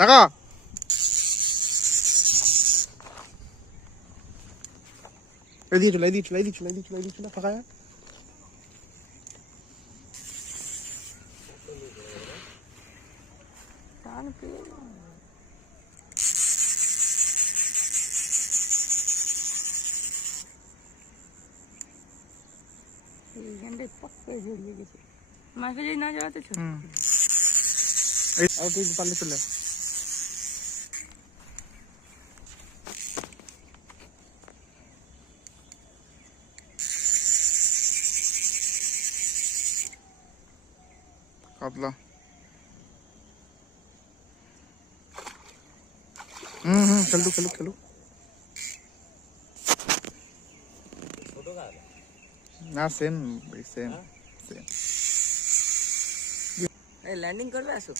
টাকা এদিকে চলে এদিকে চলে এদিকে চলে এদিকে চলে এদিকে চলে ফাঁকা এইখানটায় পক করে জড়িয়ে গেছে মাকে যদি না জড়াতে ছোট আর তুই পারলে চলে কাতলা খেলু খেলু খেলু না সেম সেম সেম ল্যান্ডিং করবে আসো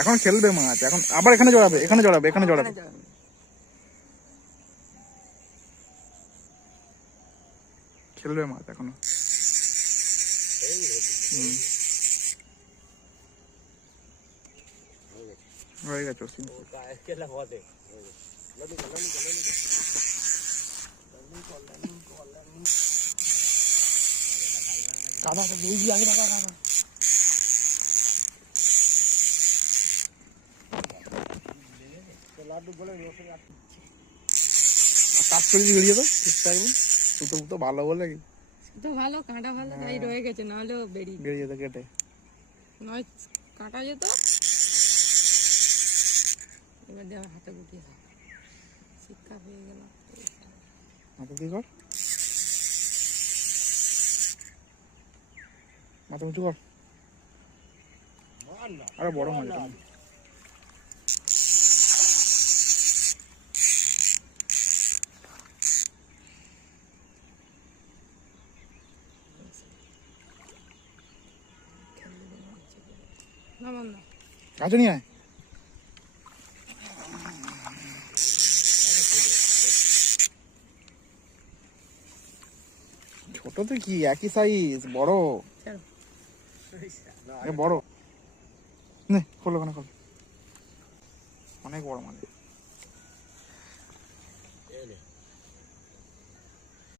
এখন খেলবে মাছ এখন আবার এখানে জড়াবে এখানে জড়াবে এখানে জড়াবে খেলবে মাছ এখনো হয়ে গেছে কাদা আগে কাদা কাদা তার শরীর বেরিয়ে তো চেষ্টা করবো সুতো ফুতো ভালো বলে কি তো ভালো কাঁটা ভালো তাই রয়ে গেছে নাহলেও বেরিয়ে যেত কেটে নয় কাটা যেত এবার দিয়ে হাতে গুটিয়ে থাক শিক্ষা হয়ে গেল মাথা দিয়ে কর মাথা উঁচু কর আরে বড় মাছ কাছে নিয়ে আয় ছোট তো কি একই সাইজ বড় বড় নে খোলো ওখানে খোলো অনেক বড় মানে